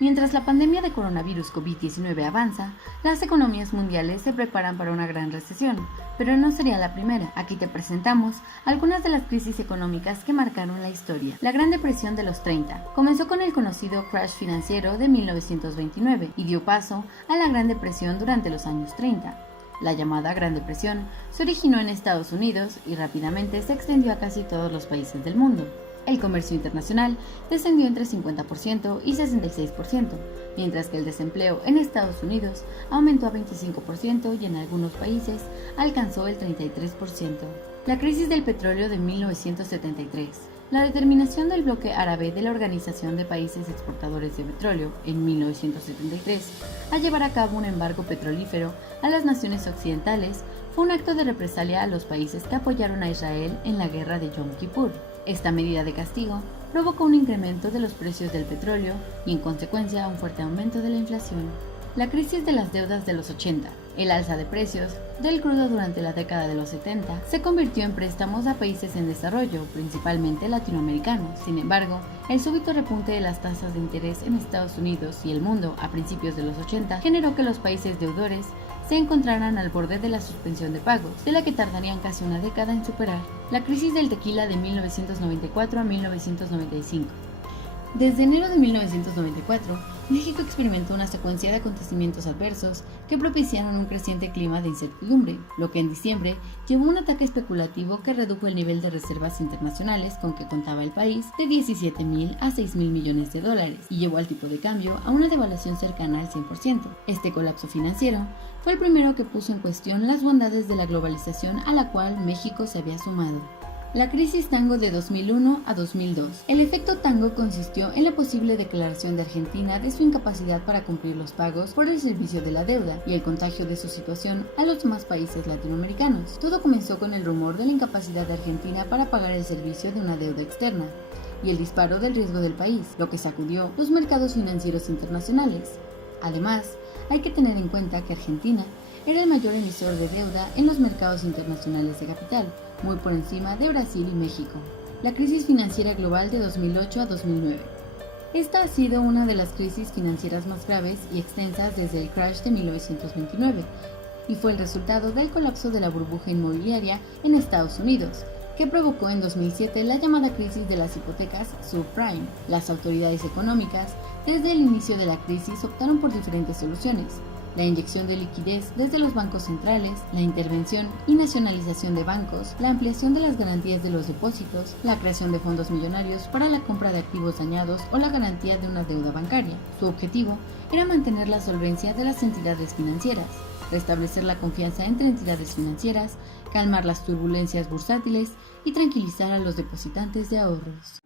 Mientras la pandemia de coronavirus COVID-19 avanza, las economías mundiales se preparan para una gran recesión, pero no sería la primera. Aquí te presentamos algunas de las crisis económicas que marcaron la historia. La Gran Depresión de los 30 comenzó con el conocido crash financiero de 1929 y dio paso a la Gran Depresión durante los años 30. La llamada Gran Depresión se originó en Estados Unidos y rápidamente se extendió a casi todos los países del mundo. El comercio internacional descendió entre 50% y 66%, mientras que el desempleo en Estados Unidos aumentó a 25% y en algunos países alcanzó el 33%. La crisis del petróleo de 1973. La determinación del bloque árabe de la Organización de Países Exportadores de Petróleo en 1973 a llevar a cabo un embargo petrolífero a las naciones occidentales fue un acto de represalia a los países que apoyaron a Israel en la guerra de Yom Kippur. Esta medida de castigo provocó un incremento de los precios del petróleo y en consecuencia un fuerte aumento de la inflación. La crisis de las deudas de los 80. El alza de precios del crudo durante la década de los 70 se convirtió en préstamos a países en desarrollo, principalmente latinoamericanos. Sin embargo, el súbito repunte de las tasas de interés en Estados Unidos y el mundo a principios de los 80 generó que los países deudores se encontraran al borde de la suspensión de pagos, de la que tardarían casi una década en superar. La crisis del tequila de 1994 a 1995. Desde enero de 1994, México experimentó una secuencia de acontecimientos adversos que propiciaron un creciente clima de incertidumbre, lo que en diciembre llevó a un ataque especulativo que redujo el nivel de reservas internacionales con que contaba el país de 17.000 a 6.000 millones de dólares y llevó al tipo de cambio a una devaluación cercana al 100%. Este colapso financiero fue el primero que puso en cuestión las bondades de la globalización a la cual México se había sumado. La crisis tango de 2001 a 2002. El efecto tango consistió en la posible declaración de Argentina de su incapacidad para cumplir los pagos por el servicio de la deuda y el contagio de su situación a los demás países latinoamericanos. Todo comenzó con el rumor de la incapacidad de Argentina para pagar el servicio de una deuda externa y el disparo del riesgo del país, lo que sacudió los mercados financieros internacionales. Además, hay que tener en cuenta que Argentina era el mayor emisor de deuda en los mercados internacionales de capital, muy por encima de Brasil y México. La crisis financiera global de 2008 a 2009. Esta ha sido una de las crisis financieras más graves y extensas desde el crash de 1929 y fue el resultado del colapso de la burbuja inmobiliaria en Estados Unidos, que provocó en 2007 la llamada crisis de las hipotecas subprime. Las autoridades económicas, desde el inicio de la crisis, optaron por diferentes soluciones: la inyección de liquidez desde los bancos centrales, la intervención y nacionalización de bancos, la ampliación de las garantías de los depósitos, la creación de fondos millonarios para la compra de activos dañados o la garantía de una deuda bancaria. Su objetivo era mantener la solvencia de las entidades financieras, restablecer la confianza entre entidades financieras, calmar las turbulencias bursátiles y tranquilizar a los depositantes de ahorros.